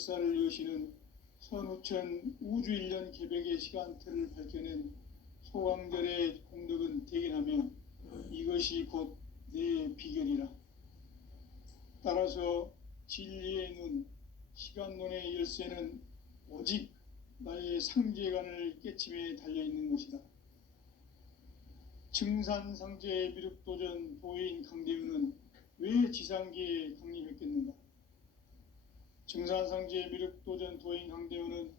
역사를 여시는 선우천 우주일년 개벽의 시간틀을 밝혀낸 소강절의 공덕은 대견하며 이것이 곧 내 비결이라. 따라서 진리의 눈, 시간론의 열쇠는 오직 나의 상제관을 깨침에 달려있는 것이다. 증산상제의 미륵도전 도인 강대윤은 왜 지상계에 강림했겠는가? 증산상제의 미륵도전 도인 강대윤은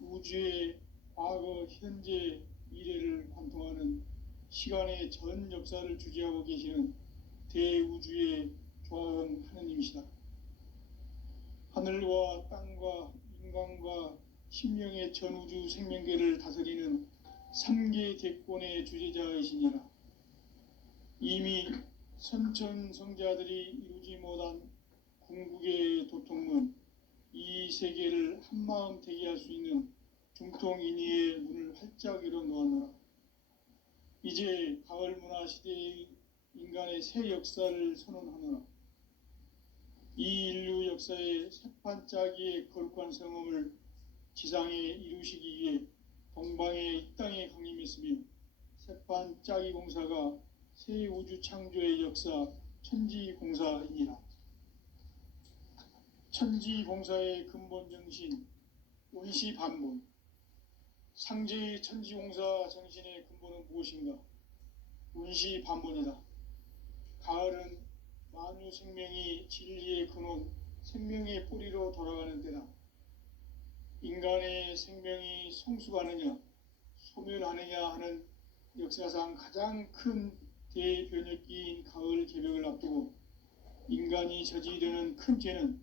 우주의 과거, 현재, 미래를 관통하는 시간의 전 역사를 주재하고 계시는 대우주의 조화원 하느님이시다. 하늘과 땅과 인간과 신명의 전우주 생명계를 다스리는 3계 대권의 주재자이시니라. 이미 선천성자들이 이루지 못한 궁극의 도통문, 이 세계를 한마음 되게 할 수 있는 중통인의의 문을 활짝 열어놓아노라. 이제 가을 문화 시대의 인간의 새 역사를 선언하노라. 이 인류 역사의 새판짜기의 거룩한 성험을 지상에 이루시기 위해 동방의 이 땅에 강림했으며 새판짜기 공사가 새 우주 창조의 역사 천지공사이니라. 천지공사의 근본 정신 원시반본. 상제의 천지공사 정신의 근본은 무엇인가? 원시반본이다. 가을은 만유 생명이 진리의 근원, 생명의 뿌리로 돌아가는 때다. 인간의 생명이 성숙하느냐, 소멸하느냐 하는 역사상 가장 큰 대변혁기인 가을 개벽을 앞두고 인간이 저지르는 큰 죄는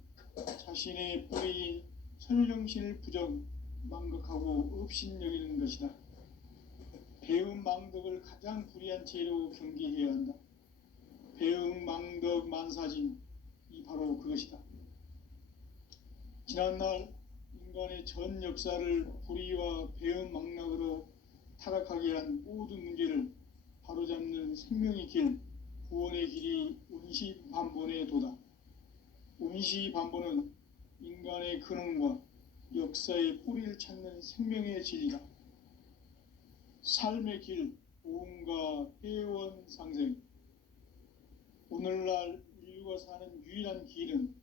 자신의 뿌리인 선령신을 부정, 망각하고 업신여기는 것이다. 배음 망덕을 가장 불의한 죄로 경계해야 한다. 배음 망덕 만사진, 이 바로 그것이다. 지난날 인간의 전 역사를 불의와 배음 망락으로 타락하게 한 모든 문제를 바로잡는 생명의 길, 구원의 길이 원시반본의 도다. 원시반본은 인간의 근원과 역사의 뿌리를 찾는 생명의 진리다. 삶의 길, 보험과 회원 상생. 오늘날 인류가 사는 유일한 길은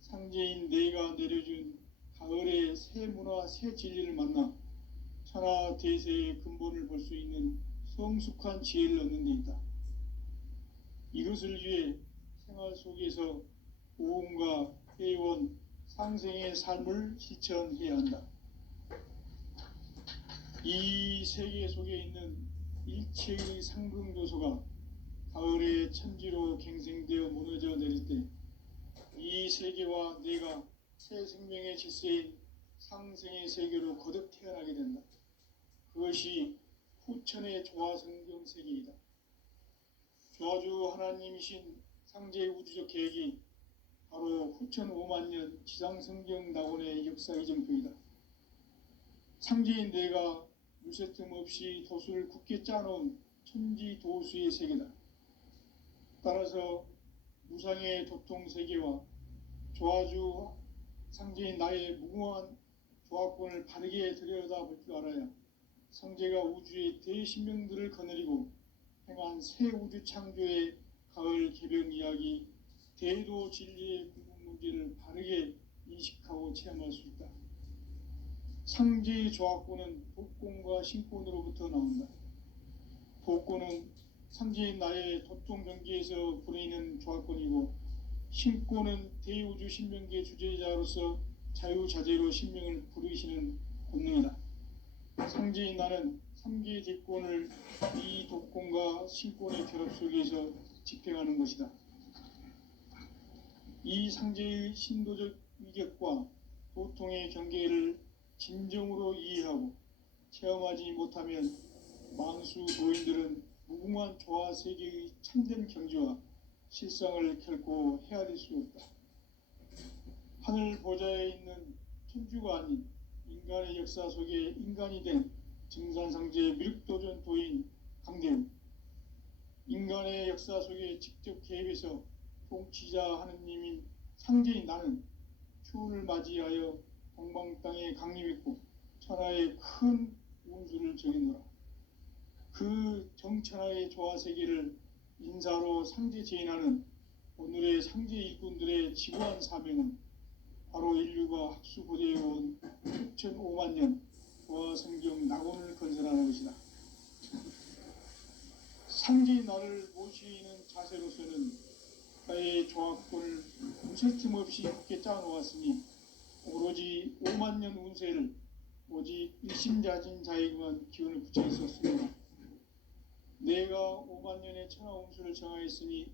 상제인 내가 내려준 가을의 새 문화, 새 진리를 만나 천하 대세의 근본을 볼 수 있는 성숙한 지혜를 얻는 데 있다. 이것을 위해 생활 속에서 보험과 회원, 상생의 삶을 실천해야 한다. 이 세계 속에 있는 일체의 상승조소가 가을의 천지로 갱생되어 무너져 내릴 때 이 세계와 내가 새 생명의 질서인 상생의 세계로 거듭 태어나게 된다. 그것이 후천의 조화성경 세계이다. 조화주 하나님이신 상제의 우주적 계획이 바로 후천 5만년 지상성경 낙원의 역사 이정표이다. 상제인 내가 물새틈 없이 도수를 굳게 짜놓은 천지도수의 세계다. 따라서 무상의 도통세계와 조화주 상제인 나의 무궁한 조화권을 바르게 들여다볼 줄 알아야 상제가 우주의 대신명들을 거느리고 행한 새 우주 창조의 가을 개벽 이야기, 대도 진리의 궁극 문제를 바르게 인식하고 체험할 수 있다. 상제의 조화권은 복권과 신권으로부터 나온다. 복권은 상제인 나의 도통 경계에서 부리는 조화권이고, 신권은 대우주 신명계 주제자로서 자유자재로 신명을 부르시는 본능이다. 상제인 나는 3계 대권을 이 독권과 신권의 결합 속에서 집행하는 것이다. 이 상제의 신도적 위격과 도통의 경계를 진정으로 이해하고 체험하지 못하면 망수 도인들은 무궁한 조화 세계의 참된 경지와 실상을 결코 헤아릴 수 없다. 하늘 보좌에 있는 천주가 아닌 인간의 역사 속에 인간이 된 증산상제의 미륵도전 도인 강대윤, 인간의 역사 속에 직접 개입해서 통치자 하느님인 상제인 나는 추운을 맞이하여 동방 땅에 강림했고 천하에 큰 운수를 정해노라. 그 정천하의 조화세계를 인사로 상제 제인하는 오늘의 상제 일꾼들의 지구한 사명은 바로 인류가 학수고대해온 6,500만 년 조화성경 낙원을 건설하는 것이다. 상제의 나를 모시는 자세로서는 나의 조합권을 무쇠틈 없이 굳게 짜놓았으니 오로지 5만 년 운세를 오직 일심자진 자에게만 기운을 붙여 있었습니다. 내가 5만 년의 천하 운수를 정하였으니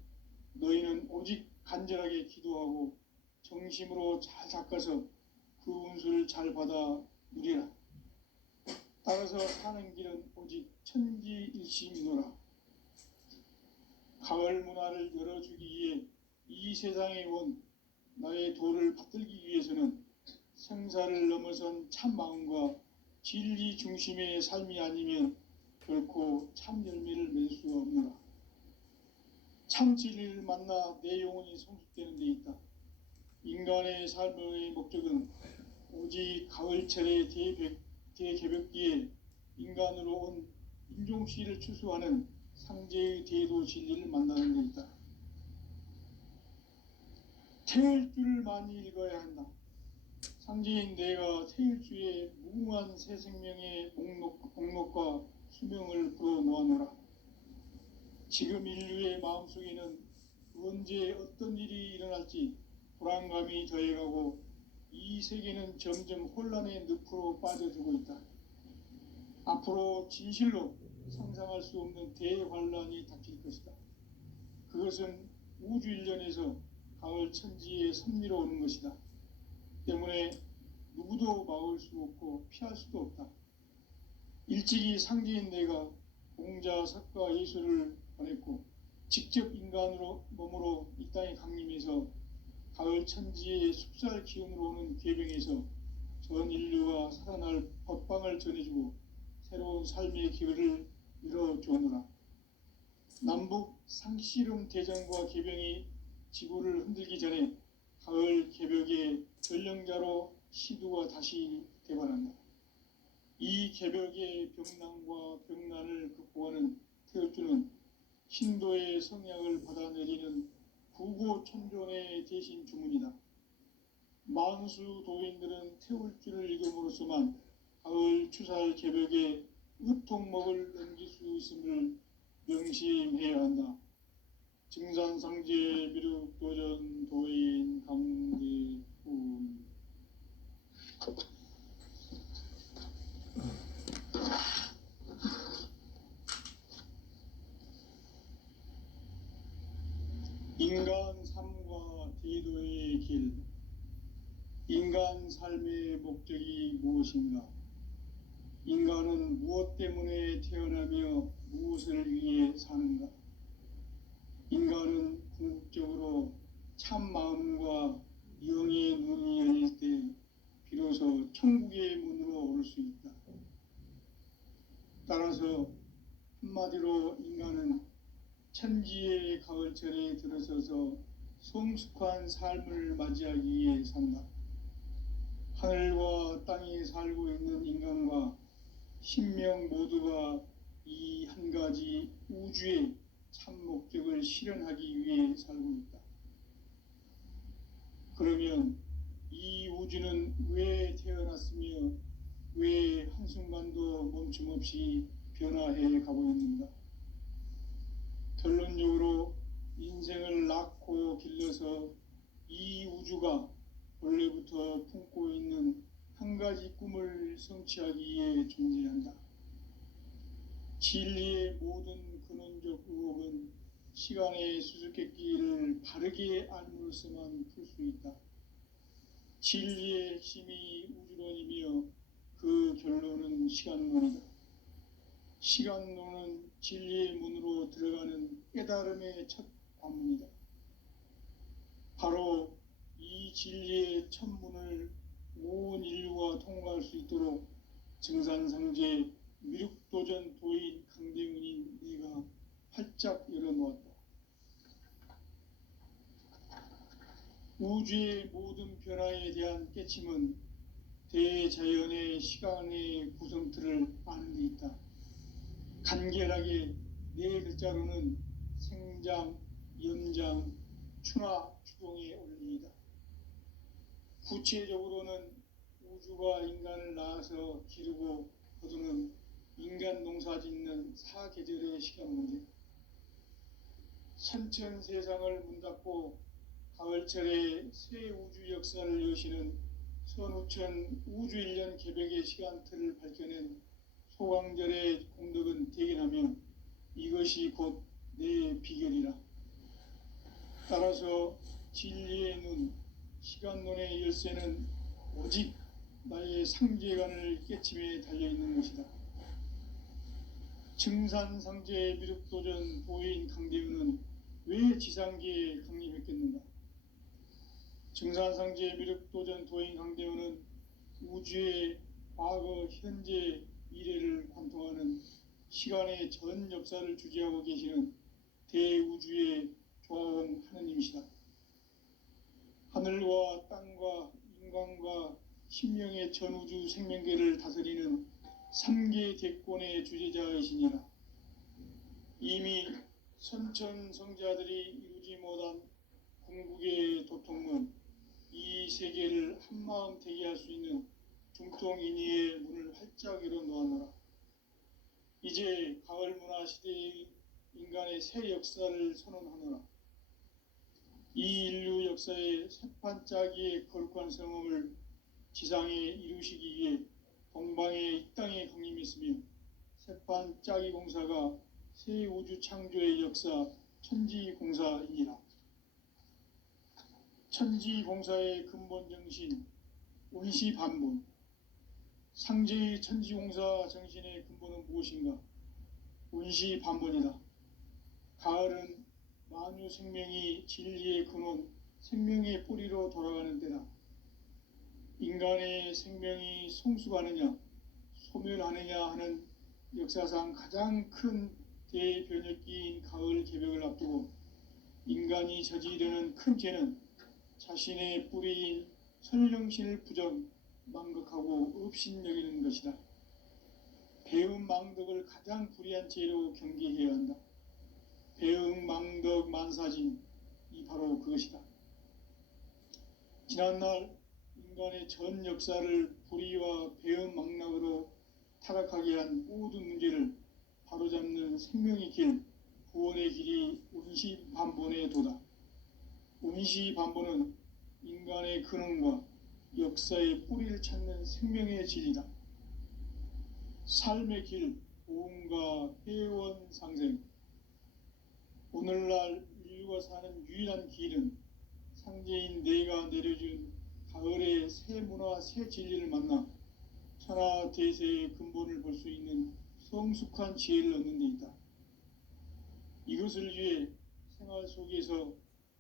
너희는 오직 간절하게 기도하고 정심으로 잘 닦아서 그 운수를 잘 받아 누리라. 따라서 사는 길은 오직 천지일심이노라. 가을 문화를 열어주기 위해 이 세상에 온 나의 도를 받들기 위해서는 생사를 넘어선 참 마음과 진리 중심의 삶이 아니면 결코 참 열매를 맺을 수가 없노라. 참 진리를 만나 내 영혼이 성숙되는 데 있다. 인간의 삶의 목적은 오직 가을철의 대개벽기에 인간으로 온 인종씨를 추수하는 상제의 대도 진리를 만나는 데 있다. 태을 줄을 많이 읽어야 한다. 상제인 내가 태일주의 무궁한 새 생명의 목록과 수명을 불어놓아노라. 지금 인류의 마음속에는 언제 어떤 일이 일어날지 불안감이 더해가고 이 세계는 점점 혼란의 늪으로 빠져들고 있다. 앞으로 진실로 상상할 수 없는 대환란이 닥칠 것이다. 그것은 우주 일련에서 가을 천지의 섭리로 오는 것이다. 때문에 누구도 막을 수 없고 피할 수도 없다. 일찍이 상제인 내가 공자, 석가, 예수를 보냈고 직접 인간으로 몸으로 이 땅에 강림해서 가을 천지의 숲살 기운으로 오는 계병에서 전 인류가 살아날 법방을 전해주고 새로운 삶의 기회를 열어주오노라. 남북 상씨름 대전과 계병이 지구를 흔들기 전에 가을 개벽의 전령자로 시두가 다시 대반한다. 이 개벽의 병난과 병난을 극복하는 태울주는 신도의 성약을 받아내리는 구고천존의 대신 주문이다. 만수 도인들은 태울주를 읽음으로써만 가을 추살 개벽에 으통먹을 넘길 수 있음을 명심해야 한다. 증산상제 미륵도전 도인 강대훈. 인간 삶과 대도의 길. 인간 삶의 목적이 무엇인가? 인간은 무엇 때문에 태어나며 무엇을 위해 사는가? 인간은 궁극적으로 참 마음과 영의 눈이 열릴 때 비로소 천국의 문으로 오를 수 있다. 따라서 한마디로 인간은 천지의 가을철에 들어서서 성숙한 삶을 맞이하기 위해 산다. 하늘과 땅에 살고 있는 인간과 신명 모두가 이 한 가지 우주의 참 목적을 실현하기 위해 살고 있다. 그러면 이 우주는 왜 태어났으며 왜 한순간도 멈춤 없이 변화해 가고 있는가? 결론적으로 인생을 낳고 길러서 이 우주가 원래부터 품고 있는 한 가지 꿈을 성취하기 위해 존재한다. 진리의 모든 근원적 의혹은 시간의 수수께끼를 바르게 알므로서만 풀 수 있다. 진리의 핵심이 우주론이며 그 결론은 시간론이다. 시간론은 진리의 문으로 들어가는 깨달음의 첫 관문이다. 바로 이 진리의 첫 문을 온 인류가 통과할 수 있도록 증산상제 미륵도전 도인 강대훈인 내가 활짝 열어놓았다. 우주의 모든 변화에 대한 깨침은 대자연의 시간의 구성틀을 아는 데 있다. 간결하게 네 글자로는 생장, 연장, 추나 추동의 원리이다. 구체적으로는 우주가 인간을 낳아서 기르고 거두는 인간 농사 짓는 사계절의 시간 문제, 선천 세상을 문닫고 가을철에 새 우주 역사를 여시는 선우천 우주 1년 개벽의 시간틀을 밝혀낸 소강절의 공덕은 대견하며 이것이 곧 내 비결이라. 따라서 진리의 눈, 시간론의 열쇠는 오직 나의 상제관을 깨침에 달려있는 것이다. 증산상제 미륵도전 도인 강대우는 왜 지상계에 강림했겠는가? 증산상제 미륵도전 도인 강대우는 우주의 과거, 현재, 미래를 관통하는 시간의 전 역사를 주재하고 계시는 대우주의 조화원 하느님이시다. 하늘과 땅과 인간과 신명의 전우주 생명계를 다스리는 3계 대권의 주재자이시니라. 이미 선천성자들이 이루지 못한 궁극의 도통문, 이 세계를 한마음 되게 할 수 있는 중통인의의 문을 활짝 열어 놓았노라. 이제 가을 문화 시대의 인간의 새 역사를 선언하노라. 이 인류 역사의 새판짜기의 거룩한 성음을 지상에 이루시기 위해 동방의 이 땅에 강림했으며 새판짜기 공사가 새 우주 창조의 역사 천지공사이니라. 천지공사의 근본 정신 운시반본, 상제의 천지공사 정신의 근본은 무엇인가? 운시반본이다. 가을은 만유 생명이 진리의 근원, 생명의 뿌리로 돌아가는 때다. 인간의 생명이 성숙하느냐, 소멸하느냐 하는 역사상 가장 큰 대변혁기인 가을 개벽을 앞두고 인간이 저지르는 큰 죄는 자신의 뿌리인 설령신을 부정, 망극하고 업신여기는 것이다. 배음 망덕을 가장 불의한 죄로 경계해야 한다. 배음 망덕 만사진, 이 바로 그것이다. 지난날 인간의 전 역사를 불의와 배음 망락으로 타락하게 한 모든 문제를 바로잡는 생명의 길, 구원의 길이 운시반본의 도다. 운시반본은 인간의 근원과 역사의 뿌리를 찾는 생명의 진리다. 삶의 길, 보험과 회원 상생. 오늘날 인류가 사는 유일한 길은 상제인 내가 내려준 가을의 새 문화, 새 진리를 만나 천하 대세의 근본을 볼 수 있는 성숙한 지혜를 얻는 데 있다. 이것을 위해 생활 속에서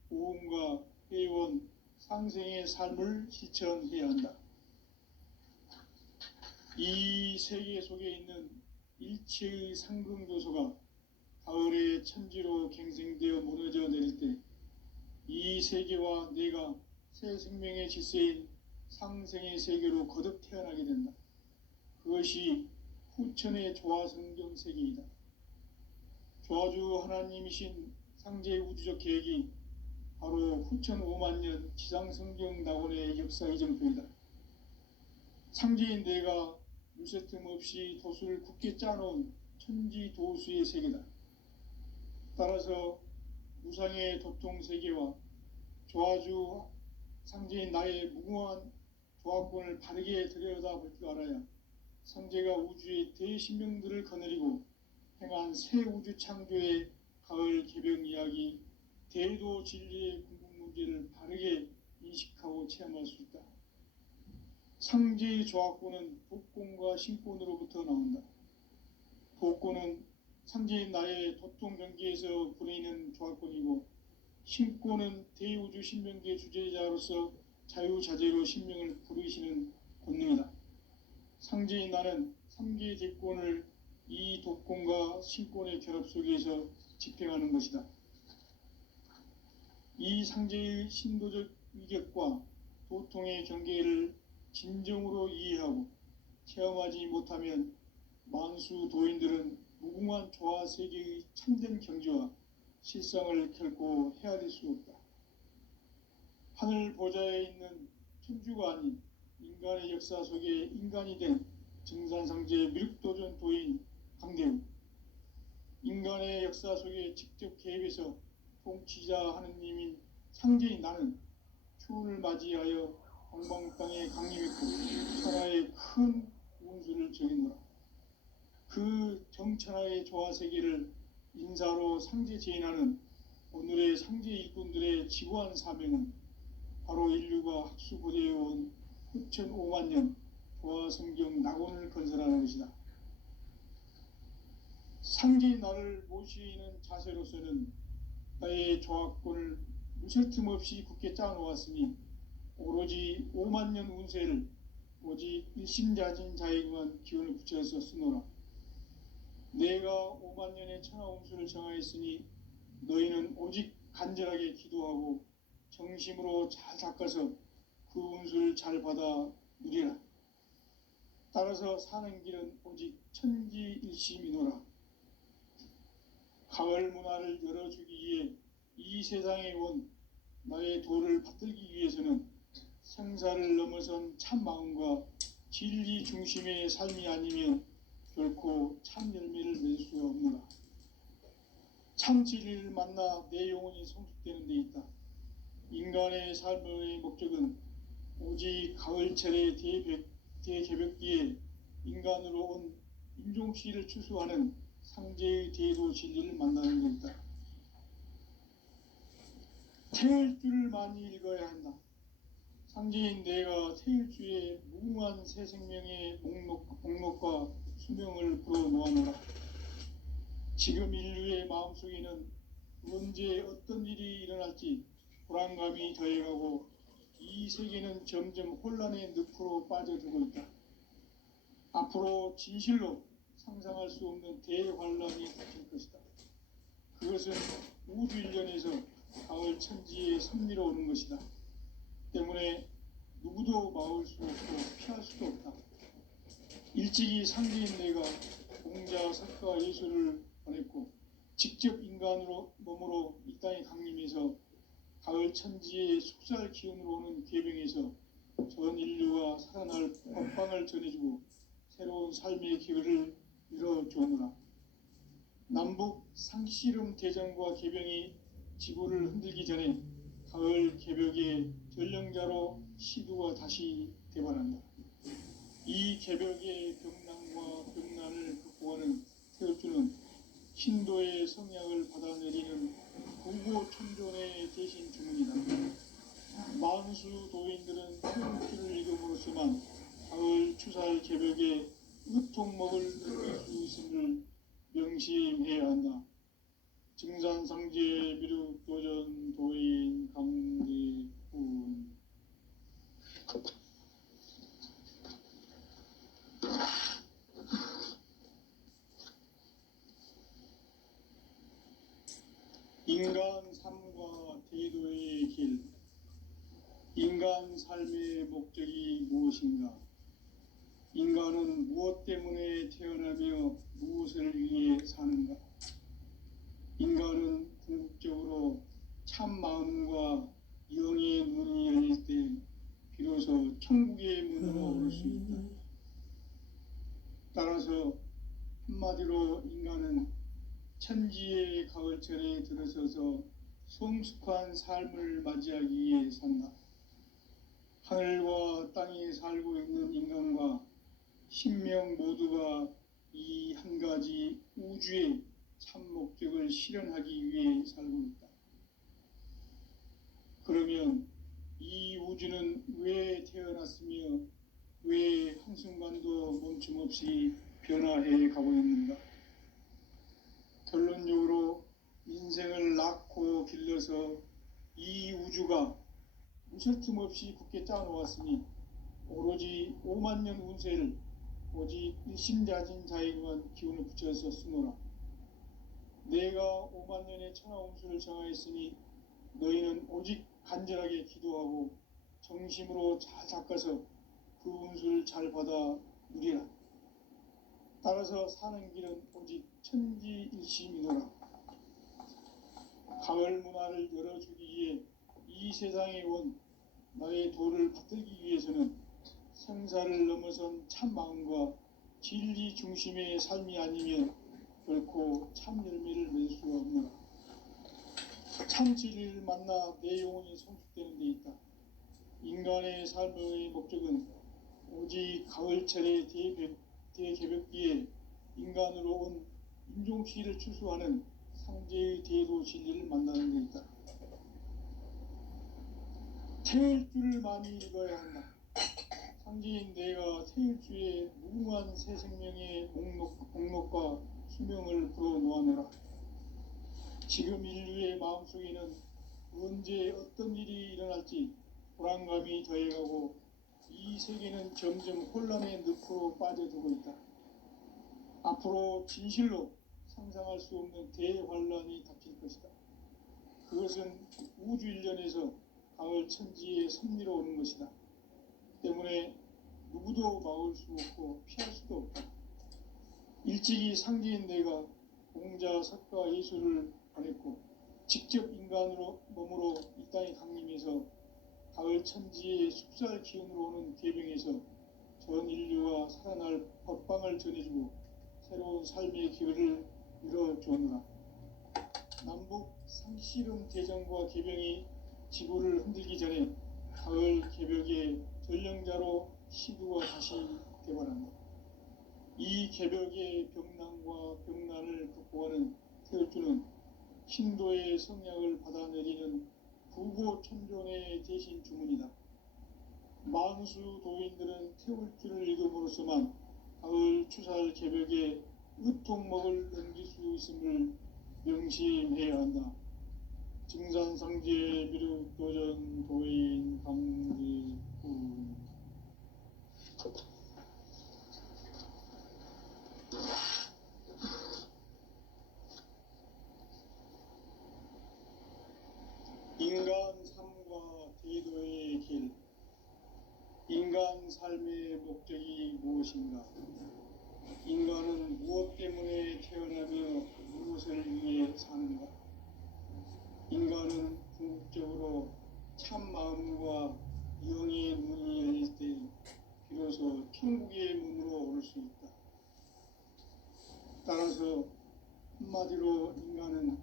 보험과 회원, 상생의 삶을 실천해야 한다. 이 세계 속에 있는 일체의 상승교소가 가을의 천지로 갱생되어 무너져 내릴 때 이 세계와 내가 새 생명의 질서인 상생의 세계로 거듭 태어나게 된다. 그것이 후천의 조화성경 세계이다. 조화주 하나님이신 상제의 우주적 계획이 바로 후천 5만 년 지상성경 낙원의 역사 이정표이다. 상제인 내가 물새틈 없이 도수를 굳게 짜놓은 천지도수의 세계다. 따라서 무상의 도통 세계와 조화주 상제인 나의 무궁한 조화권을 바르게 들여다볼 줄 알아야 상제가 우주의 대신명들을 거느리고 행한 새 우주 창조의 가을 개벽 이야기, 대도 진리의 궁극 문제를 바르게 인식하고 체험할 수 있다. 상제의 조화권은 복권과 신권으로부터 나온다. 복권은 상제인 나의 도통 경계에서 부리는 조화권이고, 신권은 대우주 신명계 주제자로서 자유자재로 신명을 부르시는 권능이다. 상제인 나는 3계 대권을 이 도권과 신권의 결합 속에서 집행하는 것이다. 이 상제의 신도적 위격과 도통의 경계를 진정으로 이해하고 체험하지 못하면 만수 도인들은 무궁한 조화 세계의 참된 경지와 실상을 결코 헤아릴 수 없다. 하늘 보좌에 있는 천주가 아닌 인간의 역사 속에 인간이 된 증산상제 미륵도전 도인 강대우, 인간의 역사 속에 직접 개입해서 통치자 하느님인 상제인 나는 추운을 맞이하여 방방 땅에 강림했고 천하의 큰 운수를 정했노라. 그 정천하의 조화 세계를 인사로 상제 제인하는 오늘의 상제 일꾼들의 지구한 사명은 바로 인류가 학수고대해온 후천 5만 년 조화 성경 낙원을 건설하는 것이다. 상제인 나를 모시는 자세로서는 나의 조합권을 무쇠 틈 없이 굳게 짜놓았으니 오로지 5만 년 운세를 오직 일심자진 자에게만 기운을 붙여서 쓰노라. 내가 5만 년의 천하 운수를 정하였으니 너희는 오직 간절하게 기도하고 정심으로 잘 닦아서 그 운수를 잘 받아 누리라. 따라서 사는 길은 오직 천지일심이노라. 가을 문화를 열어주기 위해 이 세상에 온 나의 도를 받들기 위해서는 생사를 넘어선 참 마음과 진리 중심의 삶이 아니면 결코 참 열매를 맺을 수 없노라. 참 진리를 만나 내 영혼이 성숙되는 데 있다. 인간의 삶의 목적은 오직 가을철의 대개벽기에 인간으로 온 인종씨를 추수하는 상제의 대도 진리를 만나는 것이다. 태일주를 많이 읽어야 한다. 상제인 내가 태일주의 무궁한 새 생명의 목록과 수명을 불어놓아노라. 지금 인류의 마음속에는 언제 어떤 일이 일어날지 불안감이 더해가고 이 세계는 점점 혼란의 늪으로 빠져들고 있다. 앞으로 진실로 상상할 수 없는 대환란이 닥칠 것이다. 그것은 우주 일련에서 가을 천지의 섭리로 오는 것이다. 때문에 누구도 막을 수 없고 피할 수도 없다. 일찍이 상제인 내가 공자, 석가, 예수를 보냈고 직접 인간으로 몸으로 이 땅에 강림해서 가을 천지의 속살 기운으로 오는 계병에서 전 인류가 살아날 법방을 전해주고 새로운 삶의 기회를 이뤄주오노라. 남북 상씨름 대전과 개병이 지구를 흔들기 전에 가을 개벽의 전령자로 시두가 다시 대발한다. 이 개벽의 병난과 병난을 극복하는 태엽주는 신도의 성약을 받아내리는 구고천존의 대신 주문이다. 만수 도인들은 태엽주를 읽음으로써만 가을 추살 개벽의 으통목을 느낄 수 있음을 명심해야 한다. 증산상제 미륵도전 도인 강대훈. 인간 삶과 대도의 길. 인간 삶의 목적이 무엇인가? 인간은 무엇 때문에 태어나며 무엇을 위해 사는가? 인간은 궁극적으로 참 마음과 영의 문이 열릴 때 비로소 천국의 문으로 오를 수 있다. 따라서 한마디로 인간은 천지의 가을철에 들어서서 성숙한 삶을 맞이하기 위해 산다. 하늘과 땅에 살고 있는 인간과 신명 모두가 이 한 가지 우주의 참 목적을 실현하기 위해 살고 있다. 그러면 이 우주는 왜 태어났으며 왜 한순간도 멈춤없이 변화해 가고 있는가? 결론적으로 인생을 낳고 길러서 이 우주가 무쇠 틈 없이 굳게 짜놓았으니 오로지 5만 년 운세를 오직 일심자진 자에게만 기운을 붙여서 쓰노라. 내가 5만 년의 천하 운수를 정하였으니 너희는 오직 간절하게 기도하고 정심으로 잘 닦아서 그 운수를 잘 받아 누리라. 따라서 사는 길은 오직 천지일심이노라. 가을 문화를 열어주기 위해 이 세상에 온 나의 도를 받들기 위해서는 생사를 넘어선 참 마음과 진리 중심의 삶이 아니면 결코 참 열매를 맺을 수가 없노라. 참 진리를 만나 내 영혼이 성숙되는 데 있다. 인간의 삶의 목적은 오직 가을철의 대개벽기에 인간으로 온 인종시를 추수하는 상제의 대도 진리를 만나는 데 있다. 태일주를 많이 읽어야 한다. 상제인 내가 태일주의 무궁한 새 생명의 목록과 수명을 풀어놓아내라. 지금 인류의 마음속에는 언제 어떤 일이 일어날지 불안감이 더해가고 이 세계는 점점 혼란의 늪으로 빠져들고 있다. 앞으로 진실로 상상할 수 없는 대환란이 닥칠 것이다. 그것은 우주 일련에서 가을 천지의 섭리로 오는 것이다. 때문에 누구도 막을 수 없고 피할 수도 없다. 일찍이 상제인 내가 공자, 석가, 예수를 보냈고 직접 인간으로 몸으로 이 땅에 강림해서 가을 천지의 숲살 기운으로 오는 계병에서 전 인류와 살아날 법방을 전해주고 새로운 삶의 기회를 열어주었노라. 남북 상씨름 대전과 계병이 지구를 흔들기 전에 가을 개벽의 전령자로 시두가 다시 개발한다. 이 개벽의 병난과 병난을 극복하는 태울주는 신도의 성약을 받아내리는 부고천존의 대신 주문이다. 만수 도인들은 태울주를 읽음으로써만 가을 추살 개벽에 으통먹을 넘길 수 있음을 명심해야 한다. 증산상제 미륵도전 도인 강지군. 인간 삶과 대도의 길. 인간 삶의 목적이 무엇인가? 인간은 무엇 때문에 태어나며 무엇을 위해 사는가? 인간은 궁극적으로 참 마음과 영의 문이 열릴 때 비로소 천국의 문으로 오를 수 있다. 따라서 한마디로 인간은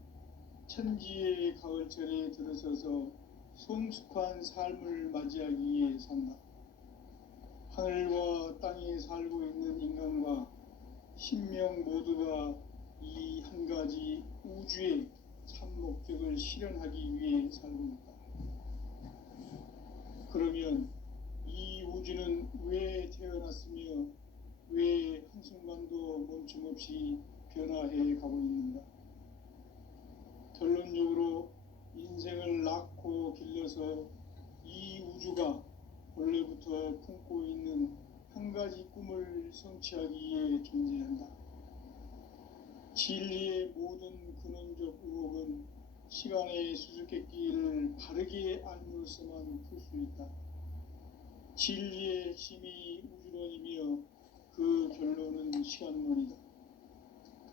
천지의 가을철에 들어서서 성숙한 삶을 맞이하기 위해 산다. 하늘과 땅에 살고 있는 인간과 신명 모두가 이 한 가지 우주의 참 목적을 실현하기 위해 살고 있다. 그러면 이 우주는 왜 태어났으며 왜 한순간도 멈춤없이 변화해 가고 있는가? 결론적으로 인생을 낳고 길러서 이 우주가 원래부터 품고 있는 한 가지 꿈을 성취하기 위해 존재한다. 진리의 모든 근원적 의혹은 시간의 수수께끼를 바르게 알므로서만 풀 수 있다. 진리의 핵심이 우주론이며 그 결론은 시간론이다.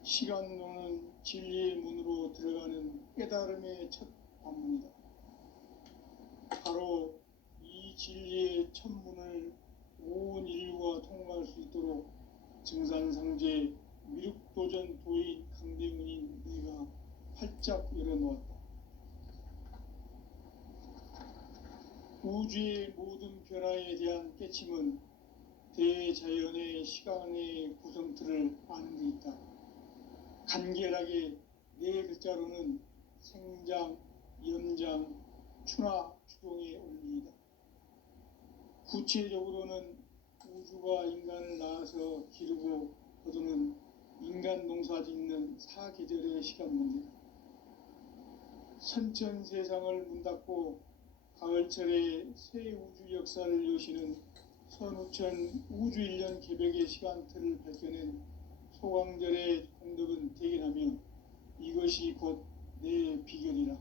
시간론은 진리의 문으로 들어가는 깨달음의 첫 관문이다. 바로 이 진리의 첫 문을 온 인류가 통과할 수 있도록 증산상제 미륵도전 도인 강대문인 내가 활짝 열어놓았다. 우주의 모든 변화에 대한 깨침은 대자연의 시간의 구성틀을 아는 데 있다. 간결하게 네 글자로는 생장, 연장, 추나 추동의 원리이다. 구체적으로는 우주가 인간을 낳아서 기르고 거두는 인간 농사 짓는 사계절의 시간 문제다. 선천 세상을 문 닫고 가을철에 새 우주 역사를 여시는 선우천 우주일년 개벽의 시간틀을 밝혀낸 소강절의 공덕은 대견하며 이것이 곧 내 비결이라.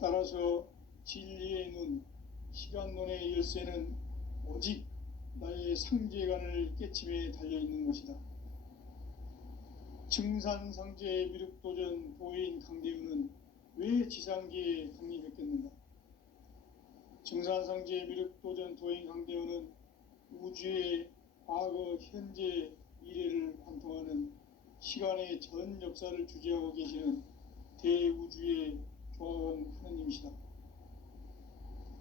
따라서 진리의 눈, 시간론의 열쇠는 오직 나의 상제관을 깨침에 달려있는 것이다. 증산상제 미륵도전 도인 강대우는 왜 지상계에 강림했겠는가? 증산상제 미륵도전 도인 강대우는 우주의 과거, 현재, 미래를 관통하는 시간의 전 역사를 주재하고 계시는 대우주의 조화원 하느님이시다.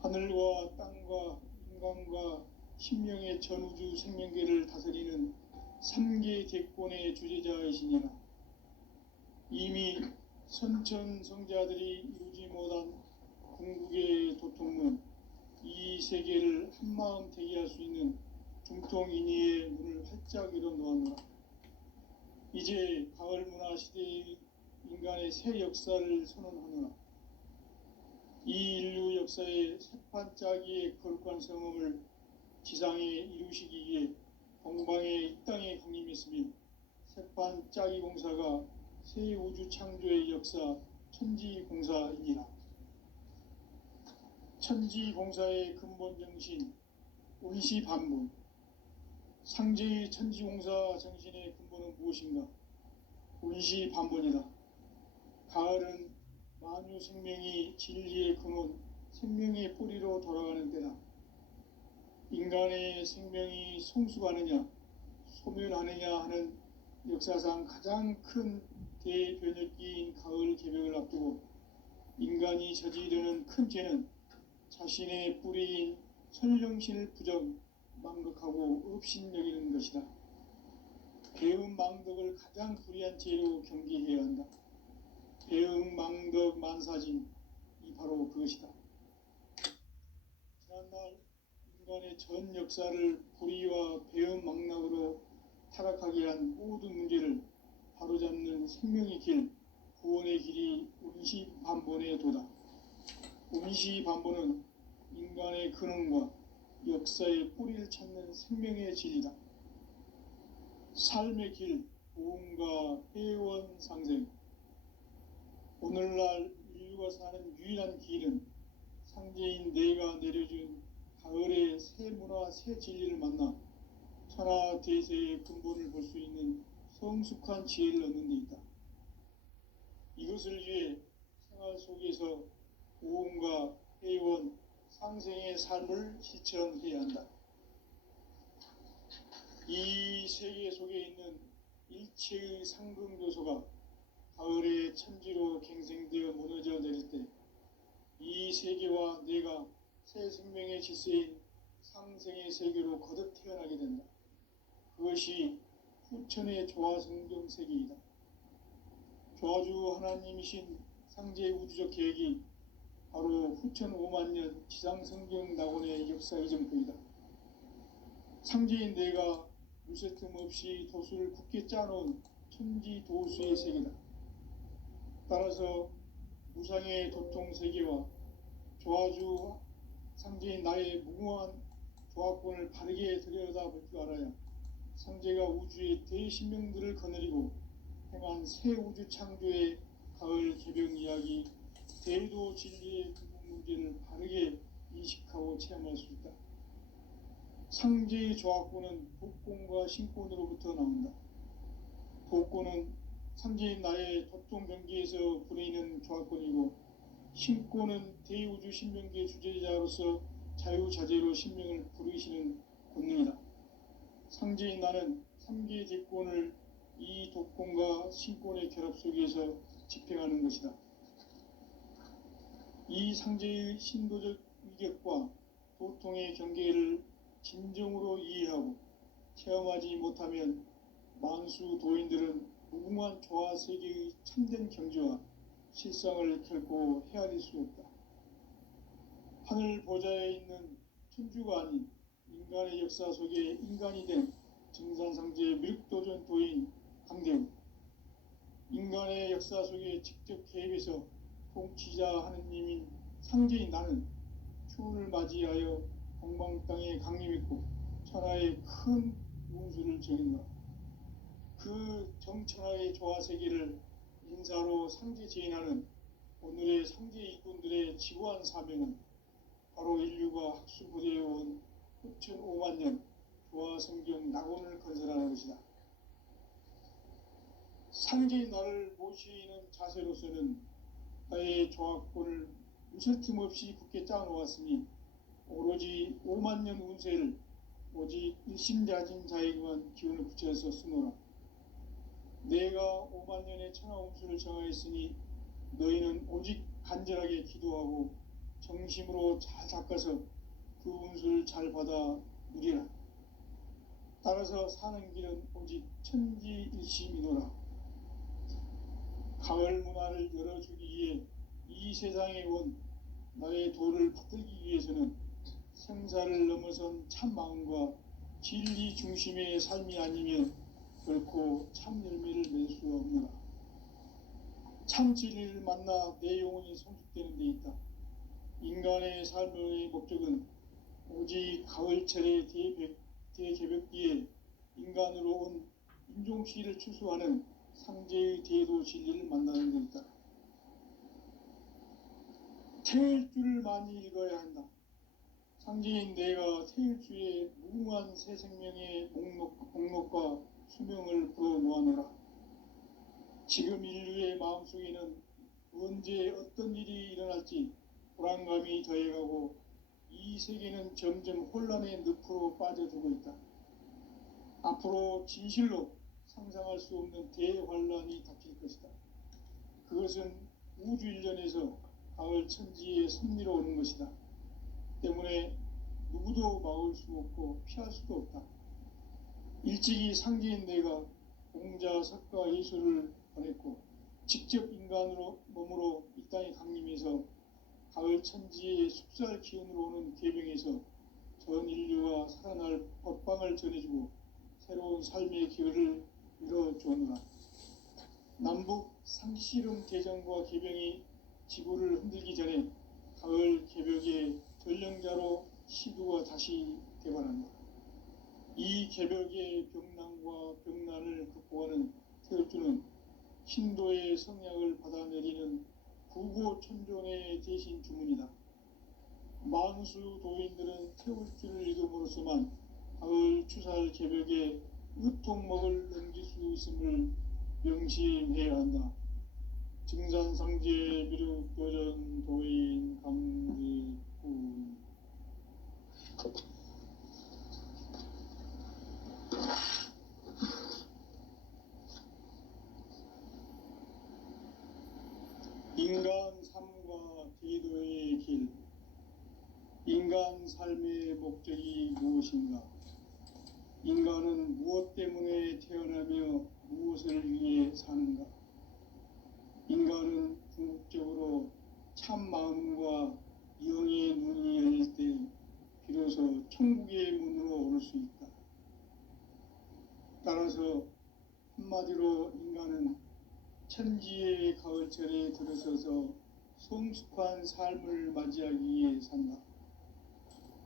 하늘과 땅과 인간과 신명의 전우주 생명계를 다스리는 3계 대권의 주재자이시니라. 이미 선천성자들이 이루지 못한 궁극의 도통문, 이 세계를 한마음 대기할 수 있는 중통인의의 문을 활짝 열어놓았노라. 이제 가을 문화 시대의 인간의 새 역사를 선언하노라. 이 인류 역사의 새판짜기의 거룩한 성음을 지상에 이루시기 위해 동방의 이 땅에 강림했으며 새판짜기 공사가 새 우주 창조의 역사 천지공사이니라. 천지공사의 근본 정신 운시반분, 상제의 천지공사 정신의 근본은 무엇인가? 운시반분이다. 가을은 만유 생명이 진리의 근원, 생명의 뿌리로 돌아가는 때다. 인간의 생명이 성숙하느냐, 소멸하느냐 하는 역사상 가장 큰 대변혁기인 가을 개벽을 앞두고 인간이 저지르는 큰 죄는 자신의 뿌리인 설령신을 부정, 망덕하고 업신여기는 것이다. 배음 망덕을 가장 불의한 죄로 경계해야 한다. 배음 망덕 만사진, 이 바로 그것이다. 지난날 인간의 전 역사를 불의와 배음 망락으로 타락하게 한 모든 문제를 바로잡는 생명의 길, 구원의 길이 운시반본의 도다. 운시반본은 인간의 근원과 역사의 뿌리를 찾는 생명의 진리다. 삶의 길, 보험과 회원 상생. 오늘날 인류가 사는 유일한 길은 상제인 내가 내려준 가을의 새 문화, 새 진리를 만나 천하 대세의 근본을 볼 수 있는 성숙한 지혜를 얻는 데 있다. 이것을 위해 생활 속에서 보험과 회원, 상생의 삶을 실천해야 한다. 이 세계 속에 있는 일체의 상금교소가 가을의 천지로 갱생되어 무너져 내릴 때 이 세계와 내가 새 생명의 질서인 상생의 세계로 거듭 태어나게 된다. 그것이 후천의 조화성경 세계이다. 조화주 하나님이신 상제 우주적 계획이 바로 후천 5만년 지상성경 낙원의 역사 이정표이다. 상제인 내가 무쇠틈 없이 도수를 굳게 짜놓은 천지도수의 세계다. 따라서 무상의 도통세계와 조화주 상제인 나의 무궁한 조화권을 바르게 들여다볼 줄 알아야 상제가 우주의 대신명들을 거느리고 행한 새 우주 창조의 가을 개벽 이야기, 대도 진리의 근본 문제를 바르게 인식하고 체험할 수 있다. 상제의 조화권은 복권과 신권으로부터 나온다. 복권은 상제인 나의 도통 경계에서 부리는 조화권이고, 신권은 대우주 신명계 주제자로서 자유자재로 신명을 부르시는 권능이다. 상제인 나는 3계 대권을 이 도권과 신권의 결합 속에서 집행하는 것이다. 이 상제의 신도적 위격과 도통의 경계를 진정으로 이해하고 체험하지 못하면 만수 도인들은 무궁한 조화 세계의 참된 경지와 실상을 결코 헤아릴 수 없다. 하늘 보좌에 있는 천주가 아닌 인간의 역사 속에 인간이 된 증산상제 미륵도전 도인 강대우, 인간의 역사 속에 직접 개입해서 통치자 하느님인 상제인 나는 추운을 맞이하여 동방 땅에 강림했고 천하의 큰 운수를 정했노라. 그 정천하의 조화 세계를 인사로 상제 제인하는 오늘의 상제 일꾼들의 지구한 사명은 바로 인류가 학수부대해온 6,5만 년 조화성경 낙원을 건설하는 것이다. 상제의 나를 모시는 자세로서는 나의 조합권을 무설틈 없이 굳게 짜놓았으니 오로지 5만 년 운세를 오직 일심자진 자에게만 기운을 붙여서 쓰노라. 내가 5만 년의 천하 운수를 정하였으니 너희는 오직 간절하게 기도하고 정심으로 잘 닦아서 그 운수를 잘 받아 누리라. 따라서 사는 길은 오직 천지일심이노라. 가을 문화를 열어주기 위해 이 세상에 온 나의 도를 받들기 위해서는 생사를 넘어선 참 마음과 진리 중심의 삶이 아니면 결코 참 열매를 맺을 수 없노라. 참 진리를 만나 내 영혼이 성숙되는 데 있다. 인간의 삶의 목적은 오직 가을철의 대개벽기에 인간으로 온 인종시를 추수하는 상제의 대도 진리를 만나는 데 있다. 태일주를 많이 읽어야 한다. 상제인 내가 태일주의 무궁한 새 생명의 목록과 수명을 풀어놓아노라. 지금 인류의 마음속에는 언제 어떤 일이 일어날지 불안감이 더해가고 이 세계는 점점 혼란의 늪으로 빠져들고 있다. 앞으로 진실로 상상할 수 없는 대환란이 닥칠 것이다. 그것은 우주 일련에서 가을 천지의 섭리로 오는 것이다. 때문에 누구도 막을 수 없고 피할 수도 없다. 일찍이 상제인 내가 공자, 석가, 예수를 보냈고 직접 인간으로 몸으로 이 땅에 강림해서 가을 천지의 숙살 기운으로 오는 계병에서 전 인류가 살아날 법방을 전해주고 새로운 삶의 기회를 열어주었노라. 남북 상씨름 대전과 계병이 지구를 흔들기 전에 가을 개벽의 전령자로 시두가 다시 개발한다. 이 개벽의 병난과 병난을 극복하는 태울주는 신도의 성약을 받아내리는 구고천존의 대신 주문이다. 만수 도인들은 태울주를 읽음으로써만 가을 추살 개벽의 으통목을 넘길 수 있음을 명심해야 한다. 증산상제 미륵도전 도인 강대군. 인간 삶과 기도의 길. 인간 삶의 목적이 무엇인가? 인간은 무엇 때문에 태어나며 무엇을 위해 사는가? 인간은 궁극적으로 참 마음과 영의 눈이 열릴 때 비로소 천국의 문으로 오를 수 있다. 따라서 한마디로 인간은 천지의 가을철에 들어서서 성숙한 삶을 맞이하기 위해 산다.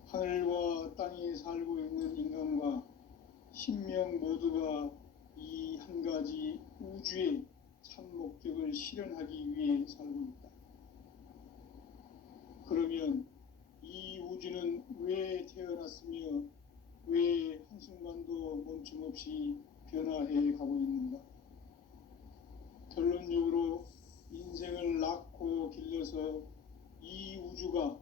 하늘과 땅에 살고 있는 인간과 신명 모두가 이 한 가지 우주의 참 목적을 실현하기 위해 살고 있다. 그러면 이 우주는 왜 태어났으며 왜 한순간도 멈춤없이 변화해 가고 있는가? 결론적으로 인생을 낳고 길러서 이 우주가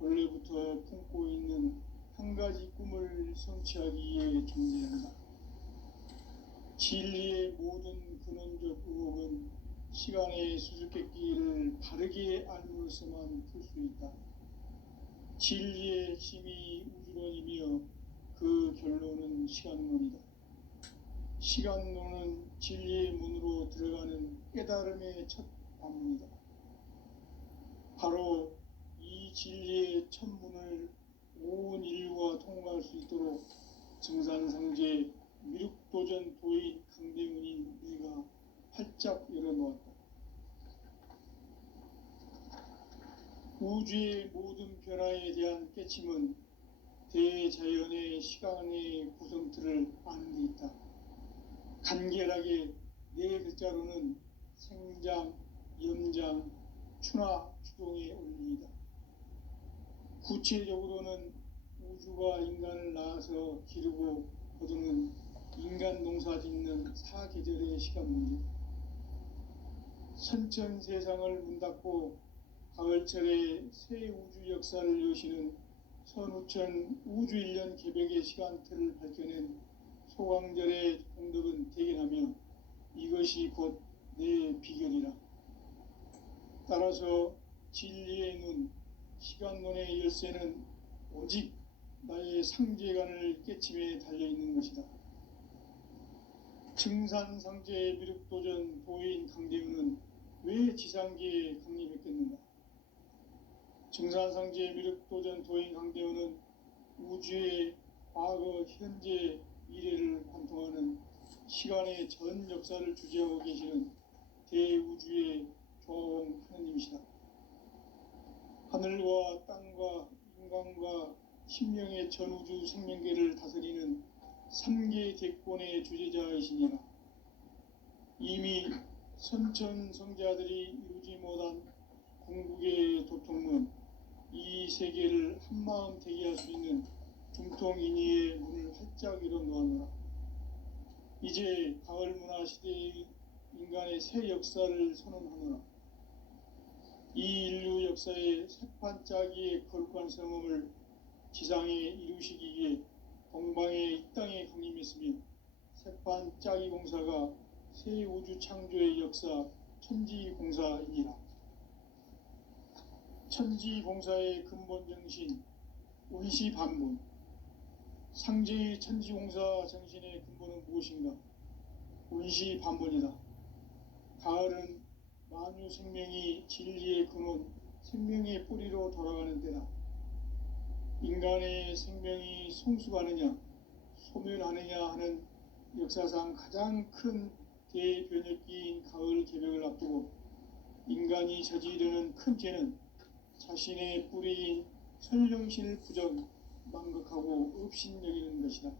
원래부터 품고 있는 한 가지 꿈을 성취하기 위해 존재한다. 진리의 모든 근원적 의혹은 시간의 수수께끼를 바르게 알므로서만 풀 수 있다. 진리의 핵심이 우주론이며 그 결론은 시간론이다. 시간론은 진리의 문으로 들어가는 깨달음의 첫 관문이다. 바로 이 진리의 첫 문을 온 인류가 통과할 수 있도록 증산상제 미륵도전 도인 강대문인 내가 활짝 열어놓았다. 우주의 모든 변화에 대한 깨침은 대자연의 시간의 구성틀을 아는 데 있다. 간결하게 네 글자로는 생장, 염장, 추나 추동에 올립니다. 구체적으로는 우주가 인간을 낳아서 기르고 거두는 인간 농사 짓는 사계절의 시간 문제, 선천 세상을 문 닫고 가을철에 새 우주 역사를 여시는 선우천 우주일년 개벽의 시간틀을 밝혀낸 소강절의 공덕은 대견하며 이것이 곧 내 비결이라. 따라서 진리의 눈, 시간론의 열쇠는 오직 나의 상제관을 깨침에 달려있는 것이다. 증산상제의 미륵도전 도인 강대우는 왜 지상계에 강림했겠는가? 증산상제의 미륵도전 도인 강대우는 우주의 과거, 현재, 미래를 관통하는 시간의 전 역사를 주재하고 계시는 대우주의 조화공 하느님이시다. 하늘과 땅과 인간과 신명의 전우주 생명계를 다스리는 3계 대권의 주제자이시니라. 이미 선천성자들이 이루지 못한 궁극의 도통문, 이 세계를 한마음 대기할 수 있는 중통인의의 문을 활짝 열어 놓았노라. 이제 가을 문화 시대의 인간의 새 역사를 선언하노라. 이 인류 역사의 새판짜기의 거룩한 성음을 지상에 이루시기 위해 동방의 이 땅에 강림했으며 새판짜기 공사가 새 우주 창조의 역사 천지공사이니라. 천지공사의 근본 정신 운시반본, 상제의 천지공사 정신의 근본은 무엇인가? 운시반본이다. 가을은 만유 생명이 진리의 근원, 생명의 뿌리로 돌아가는 때다. 인간의 생명이 성숙하느냐, 소멸하느냐 하는 역사상 가장 큰 대변혁기인 가을 개벽을 앞두고 인간이 저지르는 큰 죄는 자신의 뿌리인 설령신을 부정, 망극하고 업신여기는 것이다.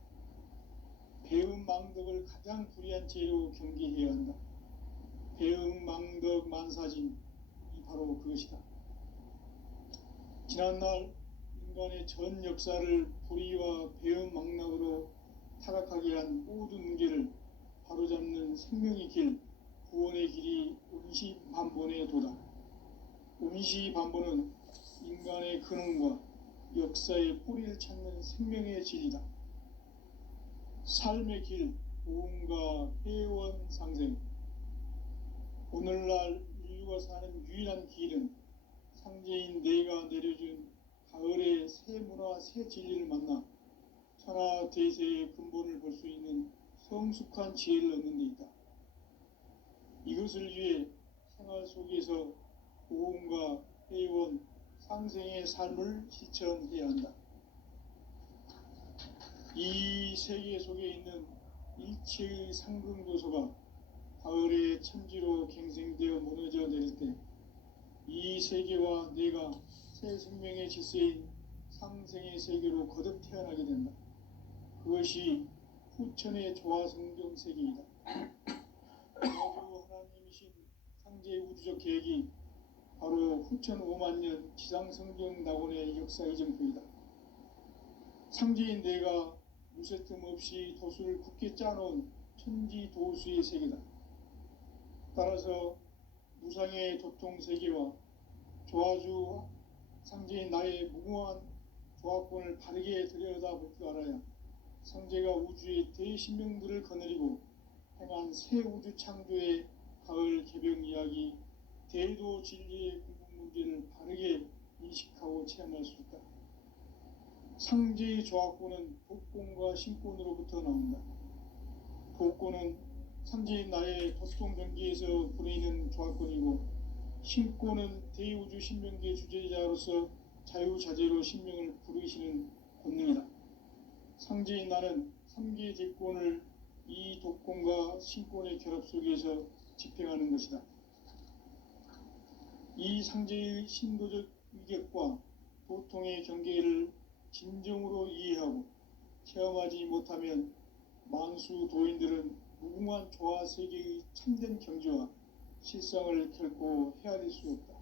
배음 망덕을 가장 불의한 죄로 경계해야 한다. 배음 망덕 만사진이 바로 그것이다. 지난날 인간의 전 역사를 불의와 배음 망락으로 타락하게 한 모든 문제를 바로잡는 생명의 길, 구원의 길이 운시반본의 도다. 운시반본은 인간의 근원과 역사의 뿌리를 찾는 생명의 진리다. 삶의 길, 도움과 회원 상생. 오늘날 인류가 사는 유일한 길은 상제인 내가 내려준 가을의 새 문화, 새 진리를 만나 천하 대세의 근본을 볼 수 있는 성숙한 지혜를 얻는 데 있다. 이것을 위해 생활 속에서 도움과 회원, 상생의 삶을 실천해야 한다. 이 세계 속에 있는 일체의 상승 요소가 가을의 천지로 갱생되어 무너져 내릴 때 이 세계와 내가 새 생명의 질서인 상생의 세계로 거듭 태어나게 된다. 그것이 후천의 조화성경 세계이다. 아주 하나님이신 상제의 우주적 계획이 바로 후천 5만 년 지상성경 낙원의 역사 이정표이다. 상제인 내가 무쇠뜸 없이 도수를 굳게 짜놓은 천지 도수의 세계다. 따라서 무상의 도통 세계와 조화주 상제인 나의 무궁한 조합권을 바르게 들여다볼 줄 알아야 상제가 우주의 대신명들을 거느리고 행한 새 우주 창조의 가을 개벽 이야기, 대도 진리의 궁극 문제를 바르게 인식하고 체험할 수 있다. 상제의 조합권은 복권과 신권으로부터 나온다. 복권은 상제인 나의 도통 경기에서 부리는 조합권이고, 신권은 대우주 신명계 주제자로서 자유자재로 신명을 부르시는 권능이다. 상제인 나는 3계 대권을 이 독권과 신권의 결합 속에서 집행하는 것이다. 이 상제의 신도적 위격과 도통의 경계를 진정으로 이해하고 체험하지 못하면 만수 도인들은 무궁한 조화 세계의 참된 경지와 실상을 결코 헤아릴 수 없다.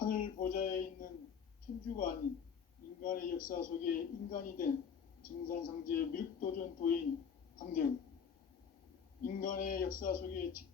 하늘 보좌에 있는 천주가 아닌 인간의 역사 속에 인간이 된 정산상제 밀도전 부인 강대우, 인간의 역사 속에